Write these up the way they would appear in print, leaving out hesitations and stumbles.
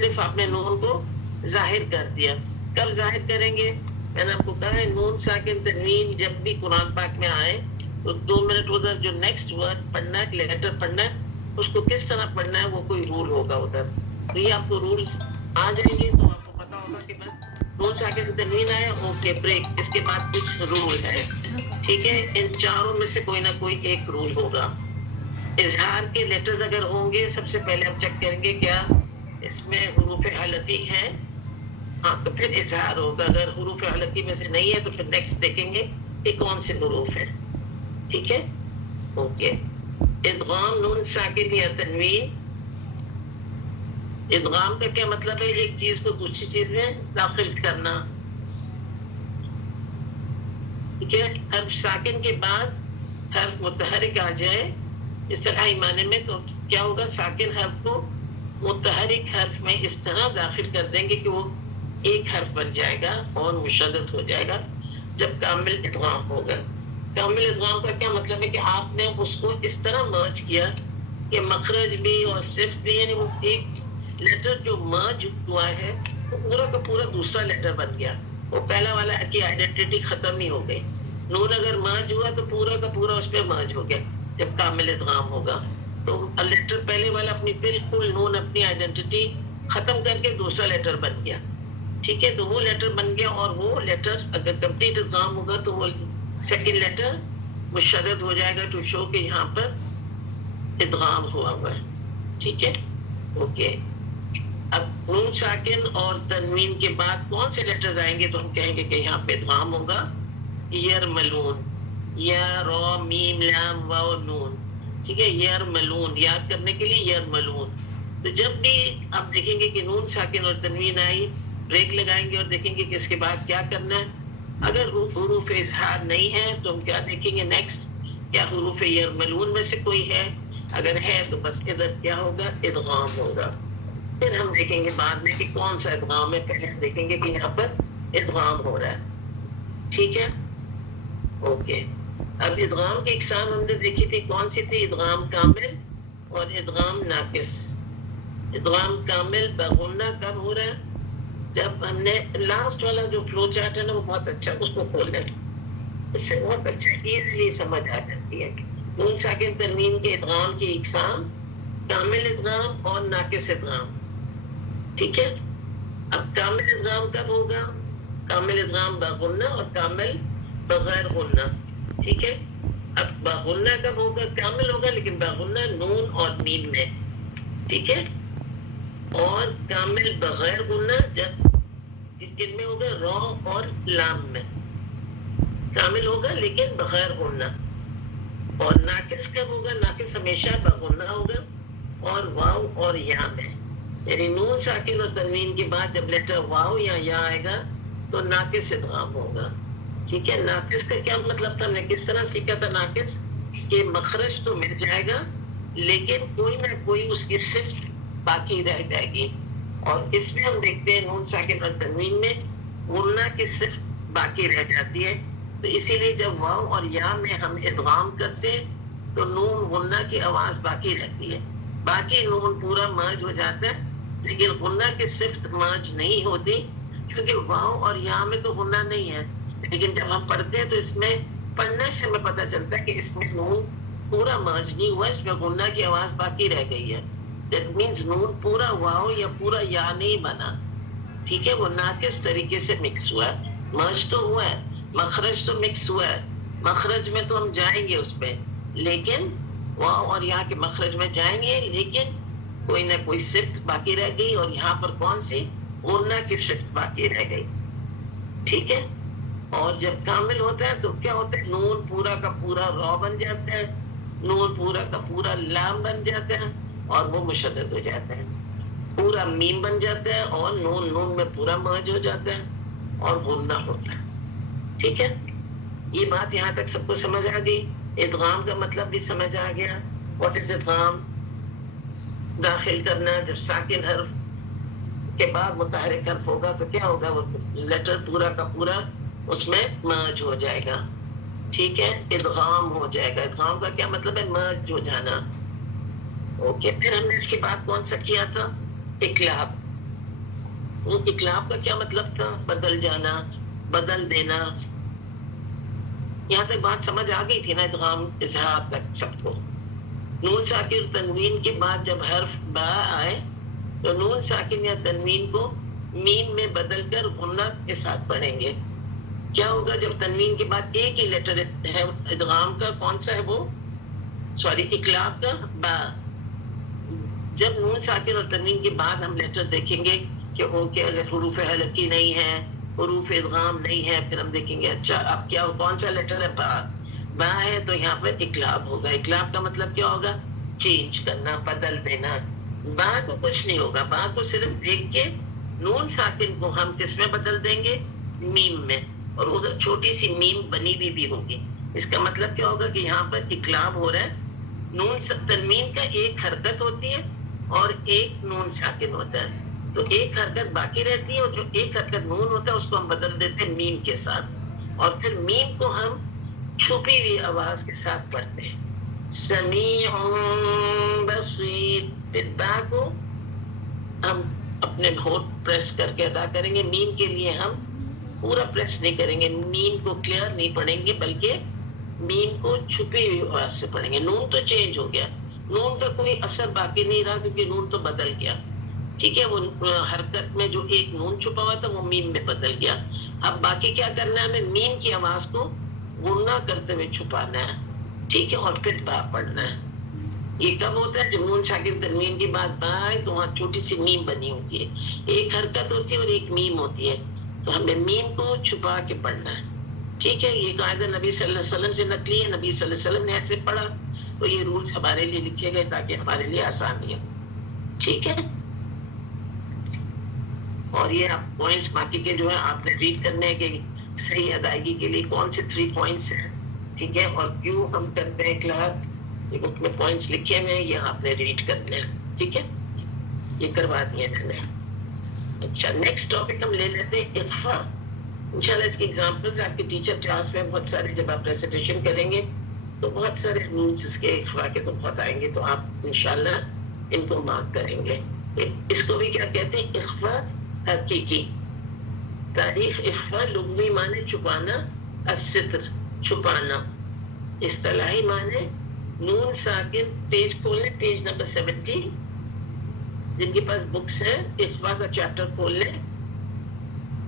صرف آپ نے نون کو ظاہر کر دیا. کب ظاہر کریں گے؟ میں نے آپ کو کہا ہے نون ساکن تنوین جب بھی قرآن پاک میں آئے تو 2 منٹ ادھر جو نیکسٹ ورڈ پڑھنا ہے, لیٹر پڑھنا ہے, اس کو کس طرح پڑھنا ہے وہ کوئی رول ہوگا ادھر. تو یہ آپ کو رولز آ جائیں گے تو آپ کو پتا ہوگا کہ بس نون ساکن تنوین آیا, اوکے بریک, اس کے بعد کچھ رول ہے. ٹھیک ہے, ان چاروں میں سے کوئی نہ کوئی ایک رول ہوگا. اظہار کے لیٹرز اگر ہوں گے, سب سے پہلے ہم چیک کریں گے کیا اس میں حروف حلقی ہیں, ہاں تو پھر اظہار ہوگا. اگر حروف حلقی میں سے نہیں ہے تو پھر نیکسٹ دیکھیں گے کہ کون سے حروف ہیں. ٹھیک ہے, اوکے. ادغام نون ساکن یا تنوین. ادغام کا کیا مطلب ہے؟ ایک چیز کو دوسری چیز میں داخل کرنا. ٹھیک ہے, حرف ساکن کے بعد حرف متحرک آ جائے اس طرح معنی میں, تو کیا ہوگا؟ ساکن حرف کو متحرک حرف میں اس طرح داخل کر دیں گے کہ وہ ایک حرف بن جائے گا اور مشدد ہو جائے گا جب کامل ادغام ہوگا. کامل ادغام کا کیا مطلب ہے کہ آپ نے اس کو اس طرح مرج کیا کہ مخرج بھی اور صفت بھی, یعنی وہ ایک لیٹر جو مرج ہوا ہے وہ پورا کا پورا دوسرا لیٹر بن گیا. وہ پہلا والا کی آئیڈینٹی ختم ہی ہو گئی. نون اگر مرج ہوا تو پورا کا پورا اس پہ مرج ہو گیا جب کامل ادغام ہوگا. تو لیٹر پہلے والا اپنی بالکل نون اپنی آئیڈینٹی ختم کر کے دوسرا لیٹر بن گیا. ٹھیک ہے, تو وہ لیٹر بن گیا, اور وہ لیٹر اگر کمپلیٹ ادغام ہوگا تو وہ سیکنڈ لیٹر مشدد ہو جائے گا ٹو شو کہ یہاں پر ادغام ہوا ہوا ہے. ٹھیک ہے, اوکے. اب نون ساکن اور تنوین کے بعد کون سے لیٹرز آئیں گے تو ہم کہیں گے کہ یہاں پہ ادغام ہوگا. یرملون, یا را میم لام واو نون. ٹھیک ہے, یرملون یاد کرنے کے لیے یرملون. تو جب بھی آپ دیکھیں گے کہ نون ساکن اور تنوین آئی, بریک لگائیں گے اور دیکھیں گے کہ اس کے بعد کیا کرنا ہے. اگر حروف اظہار نہیں ہے تو ہم کیا دیکھیں گے نیکسٹ, کیا حروف یرملون میں سے کوئی ہے؟ اگر ہے تو بس ادھر کیا ہوگا؟ ادغام ہوگا. پھر ہم دیکھیں گے بعد میں کہ کون سا ادغام ہے. پہلے ہم دیکھیں گے کہ یہاں پر ادغام ہو رہا ہے. ٹھیک ہے, اوکے. اب ادغام کی اقسام ہم نے دیکھی تھی, کون سی تھی؟ ادغام کامل اور ادغام ناقص. ادغام کامل بغنہ کب ہو رہا ہے؟ جب ہم نے لاسٹ والا جو فلو چارٹ ہے نا وہ بہت اچھا, اس کو کھول لیں, اس سے بہت اچھا ایزیلی سمجھ آ جاتی ہے. نون ساکن تنوین کے ادغام کی اقسام کامل ادغام اور ناقص ادغام. ٹھیک ہے, اب کامل ادغام کب ہوگا؟ کامل ادغام بغنہ اور کامل بغیر غنہ. ٹھیک ہے, اب بغنہ کب ہوگا؟ کامل ہوگا لیکن بغنہ نون اور میم میں. ٹھیک ہے, اور کامل بغیر غنہ جب کن میں ہوگا؟ را اور لام میں. کامل ہوگا لیکن بغیر غنہ. اور ناقص کب ہوگا؟ ناقص ہمیشہ بغنہ ہوگا اور واو اور یا میں. یعنی نون ساکن اور تنوین کے بعد جب لیٹر واو یا آئے گا تو ناقص ادغام ہوگا. ٹھیک ہے, ناقص کا کیا مطلب تھا؟ ہم نے کس طرح سیکھا تھا ناقص, کہ مخرج تو مل جائے گا لیکن کوئی نہ کوئی اس کی صفت باقی رہ جائے گی. اور اس میں ہم دیکھتے ہیں نون ساکن اور تنوین میں غنہ کی صفت باقی رہ جاتی ہے. تو اسی لیے جب واو اور یا میں ہم ادغام کرتے ہیں تو نون غنہ کی آواز باقی رہتی ہے. باقی نون پورا مرج ہو جاتا ہے لیکن غنہ کی صفت مرج نہیں ہوتی, کیونکہ واو اور یا میں تو غنہ نہیں ہے. لیکن جب ہم پڑھتے ہیں تو اس میں پڑھنے سے ہمیں پتہ چلتا ہے کہ اس میں نون پورا مرج نہیں ہوا, اس میں غنہ کی آواز باقی رہ گئی ہے. دیٹ مینز نون پورا واو یا پورا یا نہیں بنا. ٹھیک ہے, وہ ناقص طریقے سے مکس ہوا ہے. مرج تو ہوا ہے, مخرج تو مکس ہوا ہے. مخرج میں تو ہم جائیں گے اس پہ, لیکن واو اور یہاں کے مخرج میں جائیں گے لیکن کوئی نہ کوئی صفت باقی رہ گئی, اور یہاں پر کون سی؟ غنہ کی صفت باقی رہ گئی. ٹھیک ہے, اور جب کامل ہوتا ہے تو کیا ہوتا ہے؟ نون پورا کا پورا را بن جاتا ہے, نون پورا کا پورا لام بن جاتا ہے اور وہ مشدد ہو جاتا ہے. پورا میم بن جاتا ہے اور نون نون میں پورا مرج ہو جاتا ہے اور غنہ ہوتا ہے. ٹھیک ہے, یہ بات یہاں تک سب کو سمجھ آ گئی. ادغام کا مطلب بھی سمجھ آ گیا. واٹ از ادغام؟ داخل کرنا. جب ساکن حرف کے بعد متحرک حرف ہوگا تو کیا ہوگا؟ وہ لیٹر پورا کا پورا اس میں مرج ہو جائے گا. ٹھیک ہے, ادغام ہو جائے گا. ادغام کا کیا مطلب ہے؟ مرج ہو جانا. اوکے, پھر ہم نے اس کے بعد کون سا کیا تھا؟ اقلاب. وہ اقلاب کا کیا مطلب تھا؟ بدل جانا، بدل دینا. یہاں تک بات سمجھ آ گئی تھی نا؟ ادغام اظہار تک سب کو. نون ساکن اور تنوین کے بعد جب حرف با آئے تو نون ساکن یا تنوین کو میم میں بدل کر غنہ کے ساتھ پڑھیں گے. کیا ہوگا جب تنوین کے بعد ایک ہی لیٹر ہے ادغام کا؟ کون سا ہے وہ؟ سوری، اقلاب کا با. جب نون ساکن اور تنوین کے بعد ہم لیٹر دیکھیں گے کہ اگر حروف حلقی نہیں ہے، حروف ادغام نہیں ہے، پھر ہم دیکھیں گے اچھا اب کیا کون سا لیٹر ہے؟ با. با ہے تو یہاں پر اقلاب ہوگا. اقلاب کا مطلب کیا ہوگا؟ چینج کرنا، بدل دینا. با کو کچھ نہیں ہوگا. با کو صرف دیکھ کے نون ساکن کو ہم کس میں بدل دیں گے؟ میم میں. اور ادھر چھوٹی سی میم بنی بھی ہوگی. اس کا مطلب کیا ہوگا کہ یہاں پر اقلاب ہو رہا ہے. نون تنوین کا ایک حرکت ہوتی ہے اور ایک نون ساکن ہوتا ہے. تو ایک حرکت باقی رہتی ہے اور جو ایک حرکت نون ہوتا ہے اس کو ہم بدل دیتے ہیں میم کے ساتھ. اور پھر میم کو ہم چھپی ہوئی آواز کے ساتھ پڑھتے ہیں. سمیع بصیر. پھر با کو ہم اپنے ہونٹ پریس کر کے ادا کریں گے. میم کے لیے ہم پورا پریس نہیں کریں گے. میم کو کلیئر نہیں پڑھیں گے بلکہ میم کو چھپی ہوئی آواز سے پڑھیں گے. نون تو چینج ہو گیا، نون کا کوئی اثر باقی نہیں رہا کیونکہ نون تو بدل گیا. ٹھیک ہے، وہ حرکت میں جو ایک نون چھپا ہوا تھا وہ میم میں بدل گیا. اب باقی کیا کرنا ہے؟ ہمیں میم کی آواز کو غنہ کرتے ہوئے چھپانا ہے. ٹھیک ہے، اور پھر با پڑھنا ہے. یہ کب ہوتا ہے؟ جب نون ساکن تنوین کی بات با ہے تو وہاں چھوٹی سی میم بنی ہوتی ہے. ایک حرکت ہوتی ہے اور ایک میم ہوتی ہے. تو ہمیں میم کو چھپا کے پڑھنا ہے. ٹھیک ہے، یہ قاعدہ نبی صلی اللہ علیہ وسلم سے نقلی ہے. نبی صلی اللہ علیہ وسلم نے ایسے پڑھا تو یہ رولز ہمارے لیے لکھے گئے تاکہ ہمارے لیے آسانی ہو. ٹھیک ہے، اور یہ آپ پوائنٹس باقی کے جو ہے آپ نے ریڈ کرنے ہیں کہ صحیح ادائیگی کے لیے کون سے 3 پوائنٹس ہیں. ٹھیک ہے، اور کیوں ہم کرتے ہیں کلاس، یہ بک میں پوائنٹس لکھے ہوئے ہیں، یہ آپ نے ریڈ کرنے ہیں. ٹھیک ہے، یہ کروا دیے میں نے. اچھا، نیکسٹ ٹاپک ہم لے لیتے ہیں اخفا. انشاءاللہ اس کی ایگزامپلز آپ کے ٹیچر کلاس میں بہت سارے جب آپ ریسیٹیشن کریں گے تو بہت سارے رولز اس کے اخفا کے تو بہت آئیں گے، تو آپ انشاءاللہ ان کو مارک کریں گے. اس کو بھی کیا کہتے ہیں؟ اخفا حقیقی. تاریخ اخفا لغوی معنی چھپانا، الستر چھپانا. اصطلاحی معنی نون ساکن. پیج کھولیں، پیج نمبر 70. جن کے پاس بکس ہیں اخفا کا چیپٹر کھول لیں.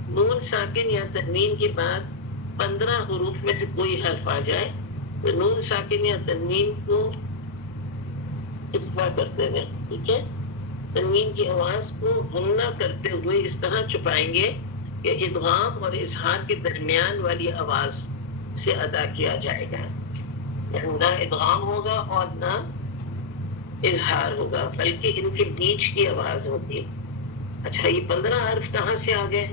نون ساکن یا تنوین کے بعد 15 حروف میں سے کوئی حرف آ جائے تو نون ساکن یا تنوین کو اخفا کرتے ہیں. ٹھیک ہے، تنوین کی آواز کو غنہ کرتے ہوئے اس طرح چھپائیں گے کہ ادغام اور اظہار کے درمیان والی آواز سے ادا کیا جائے گا. یعنی نہ ادغام ہوگا اور نہ اظہار ہوگا بلکہ ان کے بیچ کی آواز ہوگی. اچھا، یہ 15 حرف کہاں سے آ گئے؟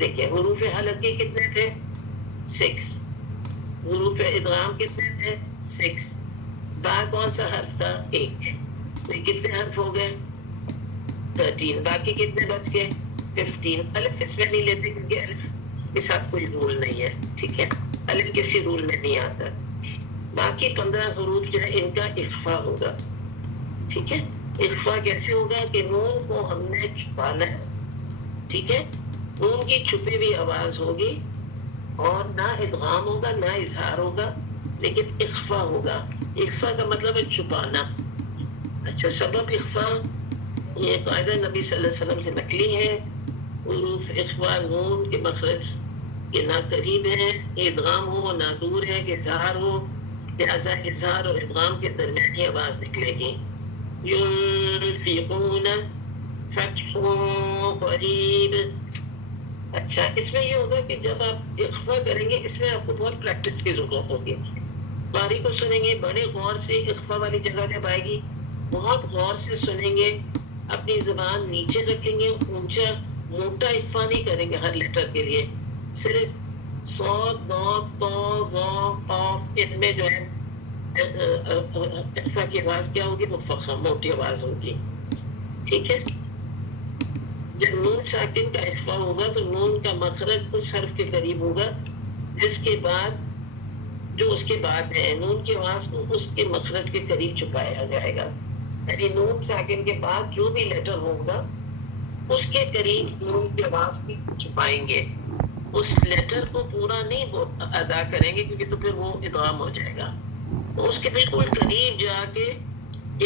دیکھیں، حروف حلقی کتنے تھے؟ 6. حروف ادغام کتنے تھے؟ 6. با کون سا حرف تھا؟ 1. یہ کتنے حرف ہو گئے؟ 13. باقی کتنے بچ گئے؟ 15. الف اس میں نہیں لیتے کیونکہ الف کے ساتھ کوئی رول نہیں ہے. ٹھیک ہے، الف کسی رول میں نہیں آتا. باقی 15 حروف جو ہے ان کا اخفا ہوگا. ٹھیک ہے، اخفا کیسے ہوگا کہ نون کو ہم نے چھپانا ہے. ٹھیک ہے، نون کی چھپی ہوئی آواز ہوگی اور نہ ادغام ہوگا نہ اظہار ہوگا لیکن اخفا ہوگا. اخفا کا مطلب ہے چھپانا. اچھا، سبب اخفا یہ قاعدہ نبی صلی اللہ علیہ وسلم سے نقلی ہے. حروف اخفا نون کے مخرج کے نہ قریب ہیں، ادغام ہو نہ دور ہے کہ اظہار ہو، لہذا اظہار اور ادغام کے درمیانی آواز نکلے گی. ينفقون فتح قریب. اچھا، اس میں یہ ہوگا کہ جب آپ اخفا کریں گے اس میں آپ کو بہت پریکٹس کی ضرورت ہوگی. قاری کو سنیں گے بڑے غور سے، اخفا والی جگہ جب آئے گی بہت غور سے سنیں گے، اپنی زبان نیچے رکھیں گے، اونچا موٹا اخفا نہیں کریں گے ہر لیٹر کے لیے. صرف صاد، ضاد، طا، ظا، قاف، ان میں جو ہے اخفا کی آواز کیا ہوگی؟ مفخم، موٹی آواز ہوگی. ٹھیک ہے، جب نون ساکن کا اخفا ہوگا تو نون کا مخرج اس حرف کے قریب ہوگا جس کے بعد جو اس کے بعد ہے. نون کی آواز کو اس کے مخرج کے قریب چھپایا جائے گا. یعنی نون ساکن کے بعد جو بھی لیٹر ہوگا اس کے قریب نون کی آواز بھی چھپائیں گے. اس لیٹر کو پورا نہیں ادا کریں گے کیونکہ تو پھر وہ ادغام ہو جائے گا. تو اس کے بالکل قریب جا کے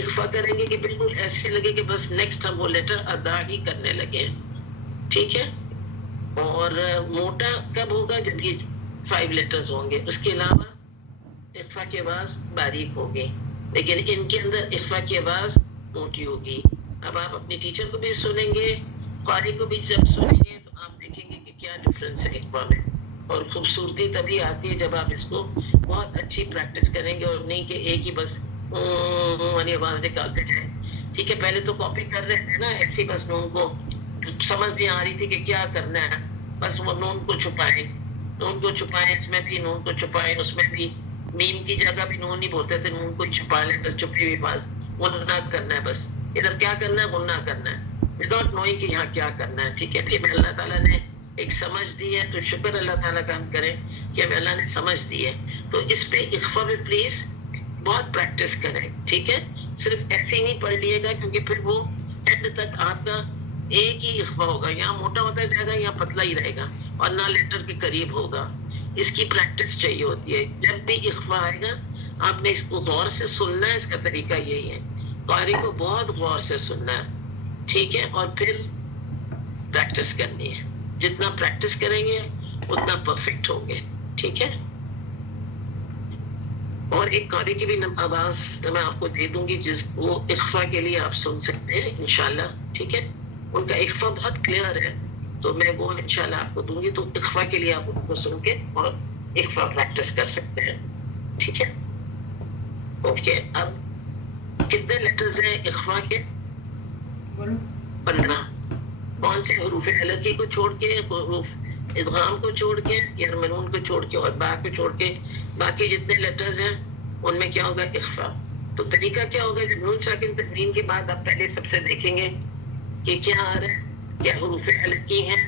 اخفا کریں گے کہ بالکل ایسے لگے کہ بس نیکسٹ ہم وہ لیٹر ادا ہی کرنے لگے. ٹھیک ہے. اور موٹا کب ہوگا؟ جب یہ 5 لیٹرز ہوں گے. اس کے علاوہ اخفا کی آواز باریک ہوگی لیکن ان کے اندر اخفا کی آواز موٹی ہوگی. اب آپ اپنی ٹیچر کو بھی سنیں گے، قاری کو بھی جب سنیں گے تو آپ دیکھیں گے کہ کیا ڈفرنس ہے اخفا میں. اور خوبصورتی تبھی آتی ہے جب آپ اس کو بہت اچھی پریکٹس کریں گے اور نہیں کہ ایک ہی بس والی آواز نکالتے جائیں. ٹھیک ہے. پہلے تو کاپی کر رہے تھے نا ایسی، بس نون کو سمجھ نہیں آ رہی تھی کہ کیا کرنا ہے. بس وہ نون کو چھپائیں، نون کو چھپائیں، اس میں بھی نون کو چھپائیں، اس میں بھی میم کی جگہ بھی نون نہیں بولتے تھے، نون کو چھپا لیں بس چھپی ہوئی بات. غنہ کرنا ہے، بس ادھر کیا کرنا ہے؟ غنہ کرنا ہے وداؤٹ نوئنگ کہ یہاں کیا کرنا ہے. ٹھیک ہے. پھر اللہ تعالیٰ نے ایک سمجھ دی ہے تو شکر اللہ تعالیٰ کا ہم کریں کہ ہمیں اللہ نے سمجھ دی ہے. تو اس پہ اخفا میں پلیز بہت پریکٹس کریں. ٹھیک ہے. صرف ایسے ہی نہیں پڑھ لیے گا کیونکہ پھر وہ اینڈ تک آپ کا ایک ہی اخفا ہوگا، یہاں موٹا ہوتا جائے گا یہاں پتلا ہی رہے گا اور نہ لیٹر کے قریب ہوگا. اس کی پریکٹس چاہیے ہوتی ہے. جب بھی اخفا آئے گا آپ نے اس کو غور سے سننا ہے. اس کا طریقہ یہی ہے، قاری کو بہت غور سے سننا ہے. ٹھیک ہے. اور پھر پریکٹس کرنی ہے. جتنا پریکٹس کریں گے اتنا پرفیکٹ ہوں گے. ٹھیک ہے. اور ایک قاری کی بھی آواز میں آپ کو دے دوں گی جس وہ اخفا کے لیے آپ سن سکتے ہیں انشاءاللہ. ٹھیک ہے. ان کا اخفا بہت کلیئر ہے تو میں وہ انشاءاللہ آپ کو دوں گی، تو اخفا کے لیے آپ ان کو سن کے اور اخفا پریکٹس کر سکتے ہیں. ٹھیک ہے. اوکے. اب کتنے لیٹرز ہیں اخفا کے؟ 15. کون سے؟ حروف حلقی کو چھوڑ کے، حروف ادغام کو چھوڑ کے، یرملون کو چھوڑ کے اور با کو چھوڑ کے باقی جتنے لیٹرز ہیں ان میں کیا ہوگا؟ اخفا. تو طریقہ کیا ہوگا؟ جب نون ساکن تنوین کے بعد آپ پہلے سب سے دیکھیں گے کہ کیا آ رہا ہے. کیا حروف حلقی ہیں؟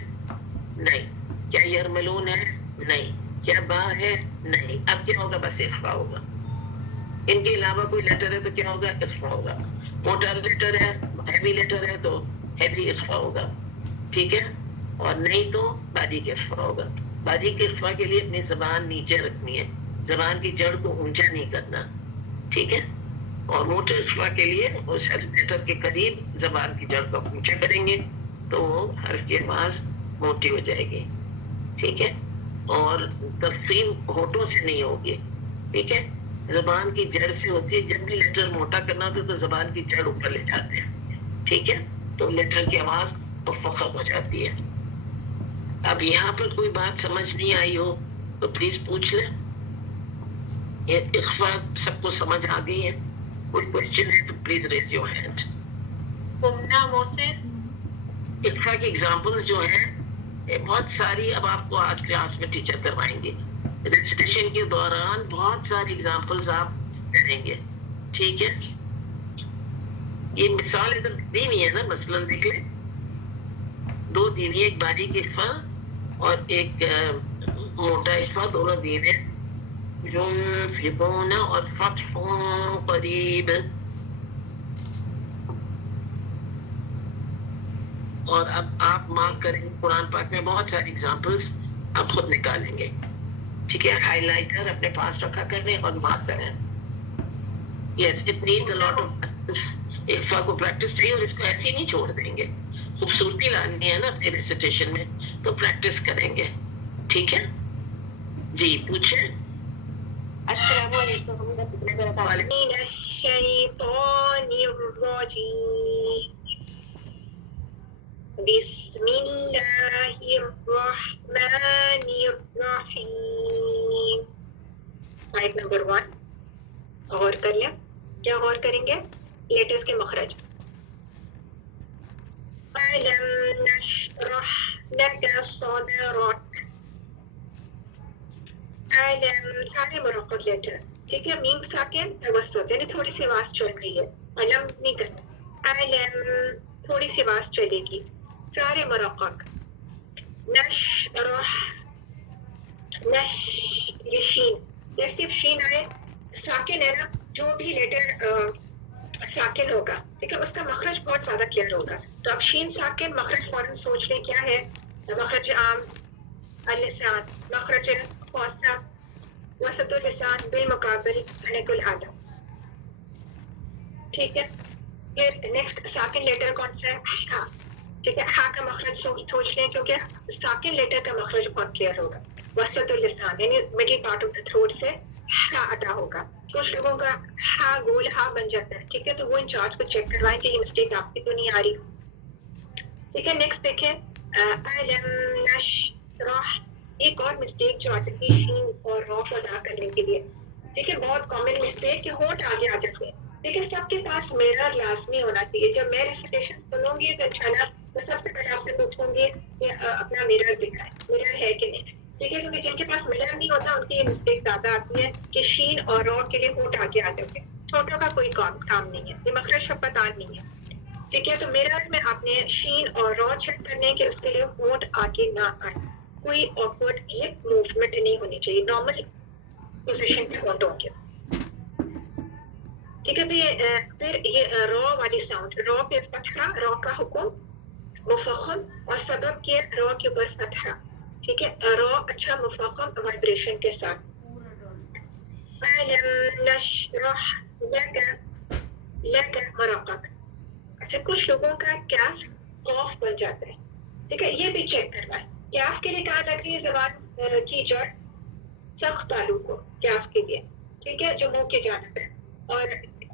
نہیں. کیا یرملون ہے؟ نہیں. کیا با ہے؟ نہیں. اب کیا ہوگا؟ بس اخفا ہوگا. ان کے علاوہ کوئی لیٹر ہے تو کیا ہوگا؟ اخفا ہوگا. موٹا لیٹر ہے، ہیوی لیٹر ہے تو ہیوی اخفا ہوگا. ٹھیک ہے. اور نہیں تو باریک اخفا ہوگا. باریک اخفا کے لیے اپنی زبان نیچے رکھنی ہے، زبان کی جڑ کو اونچا نہیں کرنا. ٹھیک ہے. اور موٹے اخفا کے لیے اس لیٹر کے قریب زبان کی جڑ کو اونچا کریں گے تو وہ حرف کی آواز موٹی ہو جائے گی. ٹھیک ہے. اور تفخیم ہونٹوں سے نہیں ہوگی. ٹھیک ہے. زبان کی جڑ سے ہوتی ہے. جب بھی لیٹر موٹا کرنا ہوتا ہے تو زبان کی جڑ اوپر لے جاتے ہیں. ٹھیک ہے. تو لیٹر کی آواز مفخم ہو جاتی ہے. اب یہاں پر کوئی بات سمجھ نہیں آئی ہو تو پلیز پوچھ لیں. یہ اخفا سب کو سمجھ آ گئی ہے؟ کوئی کوشچن ہے تو پلیز ریز یور ہینڈ. اخفا کی ایگزامپلز جو ہیں یہ بہت ساری اب آپ کو آج کلاس میں ٹیچر کروائیں گے. ریسیٹیشن کے دوران بہت ساری ایگزامپلز آپ کریں گے. ٹھیک ہے. یہ مثال ادھر دی نہیں ہے نا، مثلاً دیکھ لیں 2 دینی، ایک باریک اخفا اور ایک موٹا اخفا، دونوں دین ہیں. ينفقون اور فتح قریب. اور اب آپ مارک کریں گے قرآن پاک میں بہت ساری ایگزامپلس آپ خود نکالیں گے. ٹھیک ہے. ہائی لائٹر اپنے پاس رکھا کریں اور مارک کریں. Yes it needs a lot of اخفا کو پریکٹس چاہیے اور اس کو ایسے ہی نہیں چھوڑ دیں گے. خوبصورتی لانی ہے نا اپنے ریسیٹیشن میں تو پریکٹس کریں گے. ٹھیک ہے. جی پوچھیں. السلام علیکم من الشیطان الرجیم بسم اللہ الرحمن الرحیم. آیت نمبر 1 غور کر لیں. کیا غور کریں گے؟ لیٹرز کے مخرج. أَلَمْ نَشْرَحْ لَكَ صَدْرَكَ. علم سارے مرکب لیٹر. ٹھیک ہے. میم ساکن توسط یعنی تھوڑی سی آواز چل رہی ہے. علم نہیں کرنا. علم تھوڑی سی آواز چلے گی. سارے مرکب. نشرح نش یہ شین، یہ صرف شین آئے ساکن ہے نا. جو بھی لیٹر ساکن ہوگا, ٹھیک ہے, اس کا مخرج بہت زیادہ کلیئر ہوگا. تو اب شین ساکن مخرج فوراً سوچ لیں کیا ہے. مخرج عام اللسان, مخرج خاصہ وسط اللسان بالمقابل حنک الاعلی. ٹھیک ہے, پھر نیکسٹ ساکن لیٹر کون سا ہے؟ ہاں, ٹھیک ہے, ہاں کا مخرج سوچ لیں کیونکہ ساکن لیٹر کا مخرج بہت کلیئر ہوگا. وسط اللسان یعنی middle part of the throat سے ہاں ادا ہوگا. کچھ لوگوں کا ہاں گول ہاں بن جاتا ہے, ٹھیک ہے, تو وہ انچارج کو چیک کروائیں کہ یہ مسٹیک آپ کی تو نہیں آ رہی. ٹھیک ہے, نیکسٹ دیکھیں ألم نشرح, ایک اور مسٹیک جو آتی تھی شین اور را کو ادا کرنے کے لیے. ٹھیک ہے, بہت کامن مسٹیک کہ ہونٹ آگے آ جاتے ہیں. ٹھیک ہے, سب کے پاس میرر لازمی ہونا چاہیے. جب میں ریسیٹیشن سنوں گی تو انشاءاللہ میں سب سے پہلے آپ سے پوچھوں گی کہ اپنا میرر دکھائیں, میرر ہے کہ نہیں. ٹھیک ہے, کیونکہ جن کے پاس میرر نہیں ہوتا ان کی یہ مسٹیک زیادہ آتی ہے کہ شین اور را کے لیے ہونٹ آگے آ جاتے ہیں. چھوٹوں کا کوئی کام نہیں ہے, یہ مخرج کا پتہ نہیں ہے. ٹھیک ہے, تو میرر میں آپ نے شین اور را چیک کرنے کے اس کے لیے ہونٹ آگے نہ آئے, کوئی آکورڈ لپ موومنٹ نہیں ہونی چاہیے, نارمل پوزیشن پہ ہونٹ ہوں گے. ٹھیک ہے, پھر یہ را والی ساؤنڈ, را پہ فتحہ, را کا حکم مفخم اور سبب کے را کے اوپر فتحہ. ٹھیک ہے, را اچھا مفخم وائبریشن کے ساتھ. ألم نشرح لك مرقك. اچھا, کچھ لوگوں کا کیف قوف بن جاتا ہے. ٹھیک ہے, یہ بھی چیک کروائیں. کیف کے لیے کہاں لگ رہی ہے زبان کی جڑ؟ سخت تالو کو کیف کے لیے, ٹھیک ہے, جو منہ کی جانب ہے. اور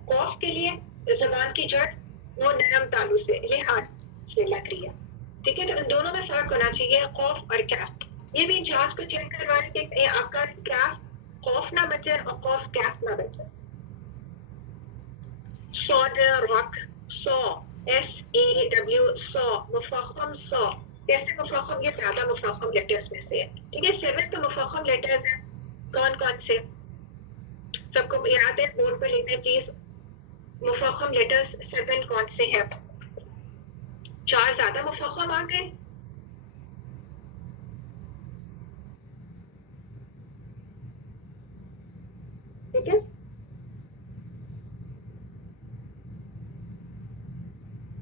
قوف کے لیے زبان کی جڑ وہ نرم تالو سے, یہ ہاتھ سے لگ رہی ہے. ٹھیک ہے, تو ان دونوں میں فرق ہونا چاہیے, قوف اور کیف. یہ بھی انچارج کو چیک کروائیں کہ آپ کا کیف قوف نہ بچے اور قوف کیف نہ بچے. صادرک, سو ایس اے ڈبلیو, سو مفخم سو. کیسے مفخم؟ یہ زیادہ مفخم لیٹرز میں سے ہے. ٹھیک ہے, 7 تو مفخم لیٹرز ہیں. کون کون سے سب کو یاد ہے؟ بورڈ پر لکھ دیں پلیز. مفخم لیٹرز 7 کون سے ہیں؟ 4 زیادہ مفخم آ گئے. ٹھیک ہے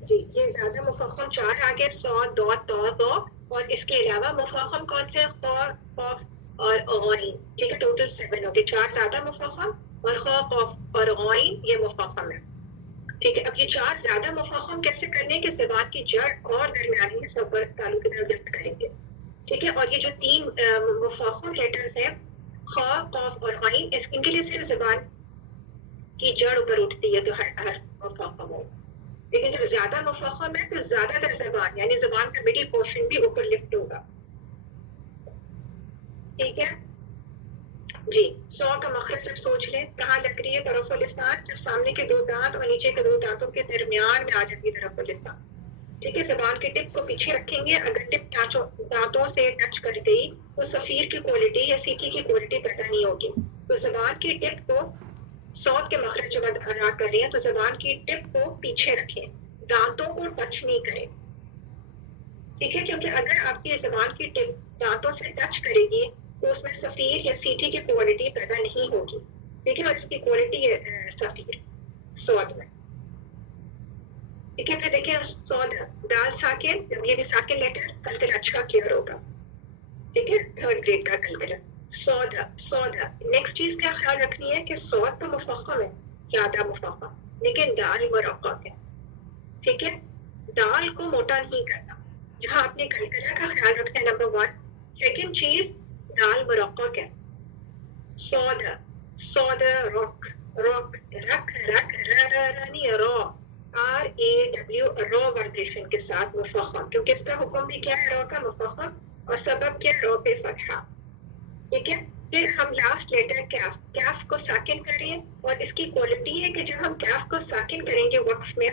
جی, یہ زیادہ مفخم 4 آ گئے, سو, دو, تو, دو. اور اس کے علاوہ مفخم کون سے؟ خور, خوف اور غین. ٹھیک ہے, ٹوٹل 7 ہو گئے. 4 زیادہ مفخم اور خو, خوف اور غین یہ مفخم ہے. ٹھیک ہے, اب یہ 4 زیادہ مفخم کیسے کرنے کے زبان کی جڑ اور درمیانی حصہ پر تالو کی طرف لفٹ کریں گے. ٹھیک ہے, اور یہ جو 3 مفخم لیٹرز ہیں خو, خوف اور غین, ان کے لیے صرف زبان کی جڑ اوپر اٹھتی ہے تو ہر مفخم ہو. لیکن جب زیادہ مفخم ہے تو زیادہ تر زبان یعنی زبان کا مڈل پورشن بھی اوپر لفٹ ہوگا. ٹھیک ہے جی, سو کا مخرج جب سوچ لیں کہاں لگ رہی ہے؟ طرف اللسان, جب سامنے کے 2 دانت اور نیچے کے 2 دانتوں کے درمیان میں آ جاتی ہے طرف اللسان. ٹھیک ہے, زبان کے ٹپ کو پیچھے رکھیں گے. اگر ٹپ دانتوں سے ٹچ کر گئی تو صفیر کی کوالٹی یا سیٹی کی کوالٹی پیدا نہیں ہوگی. تو زبان کی ٹپ کو صوت کے مخرج جب ادا کر رہی ہیں تو زبان کی ٹپ کو پیچھے رکھیں, دانتوں کو ٹچ نہیں کریں. ٹھیک ہے, کیونکہ اگر آپ کی زبان کی ٹپ دانتوں سے ٹچ کرے گی تو اس میں صفیر یا سیٹی کی کوالٹی پیدا نہیں ہوگی. ٹھیک ہے, اور اس کی کوالٹی ہے صفیر صوت میں. ٹھیک ہے, پھر دیکھیں صاد, دال ساکن, یہ بھی ساکن لیٹر, کلکلا اچھا کلیئر ہوگا. ٹھیک ہے, 3rd گریڈ کا کلکلا. سودا, سودا. نیکسٹ چیز کا خیال رکھنی ہے کہ صوت تو مفخم ہے, زیادہ مفخم, لیکن دال مرقق ہے. ٹھیک ہے, دال کو موٹا نہیں کرنا. جہاں آپ نے کلکلا کا خیال رکھنا ہے نمبر 1. سیکنڈ چیز, دال مرقق ہے. سودا, سودا رک, رک, رکھ, رکھ, رانی, رو, RAW, رو وائبریشن کے ساتھ مفخم, کیونکہ اس کا حکم بھی کیا ہے؟ رو کا مفخم, اور سبب کیا ہے؟ رو پہ فتحہ. ٹھیک ہے, پھر ہم لاسٹ لیٹر کیف, کیف کو ساکن کریں, اور اس کی کوالٹی ہے کہ جب ہم کیف کو ساکن کریں گے وقف میں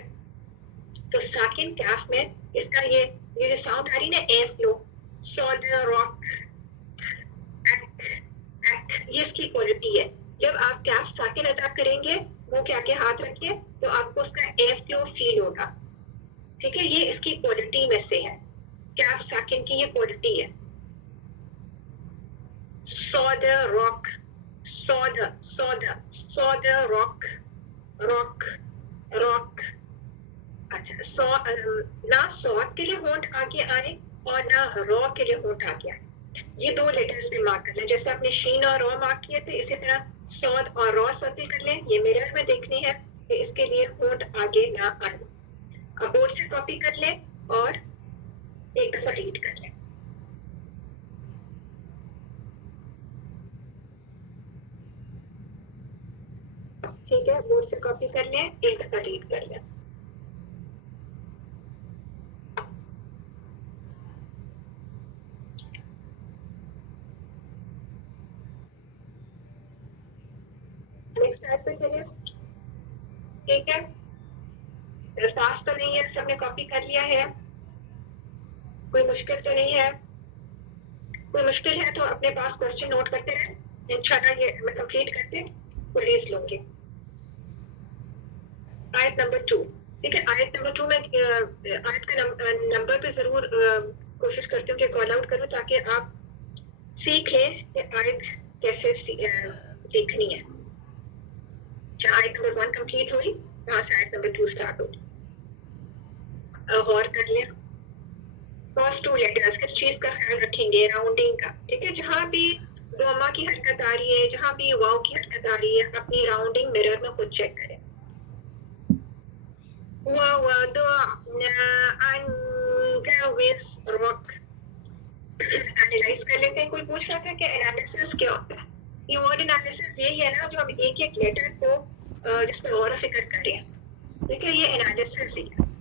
تو ساکن کیف میں اس کا یہ جو ساؤنڈ آ رہی نا, اے فلو, سودا راک, یہ اس کی کوالٹی ہے. جب آپ کیف ساکن ادا کریں گے, منہ کے آگے ہاتھ رکھیے تو آپ کو اس کا اے فلو فیل ہوگا. ٹھیک ہے, یہ اس کی کوالٹی میں سے ہے, کیف ساکن کی یہ کوالٹی ہے. سودا راک, سودا, سودا, سودا راک, راک, راک. اچھا نہ سوت کے لیے ہونٹ آگے آئے اور نہ رو کے لیے ہونٹ آگے آئے. یہ دو لیٹرز میں مارک کر لیں. جیسے آپ نے شین اور رو مارک کیے تھے اسی طرح سوت اور رو سرکل کر لیں. یہ میرر میں دیکھنی ہے کہ اس کے لیے ہونٹ آگے نہ آئے. اب بورڈ سے کاپی کر لیں اور ایک دفعہ ریڈ کر لیں. ٹھیک ہے, بورڈ سے کاپی کر لیں, ایک دفعہ ریڈ کر لیں. نیکسٹ سلائڈ پہ چلیے. ٹھیک ہے, فاسٹ تو نہیں ہے, سب نے کاپی کر لیا ہے, کوئی مشکل تو نہیں ہے. کوئی مشکل ہے تو اپنے پاس کوشچن نوٹ کرتے رہیں, انشاءاللہ یہ میں کمپلیٹ کرتے ریز لوں گی. آیت نمبر 2. ٹھیک ہے, آیت نمبر 2 میں آیت کا نمبر پہ ضرور کوشش کرتی ہوں کہ کال آؤٹ کروں تاکہ آپ سیکھ لیں کہ آیت کیسے دیکھنی ہے. آیت نمبر 1 کمپلیٹ ہوئی, وہاں سے آیت نمبر 2 اسٹارٹ ہوئی. غور کر لیں. فرسٹ 2 لیٹرز کس چیز کا خیال رکھیں گے؟ راؤنڈنگ کا. ٹھیک ہے, جہاں بھی ڈوما کی حرکت آ رہی ہے, جہاں بھی واو کی حرکت آ رہی ہے, اپنی راؤنڈنگ مرر میں خود چیک کریں. وَوَضَعْنَا عَنْكَ وِزْرَكَ. انالائز کر لیتے ہیں. کوئی پوچھ رہا تھا کہ انالیسس کیا ہوتا ہے. یہ ورڈ انالیسس یہی ہے نا جو ہم ایک ایک لیٹر کو جس میں غور و فکر کریں. ٹھیک ہے, یہ انالیسس ہی ہے.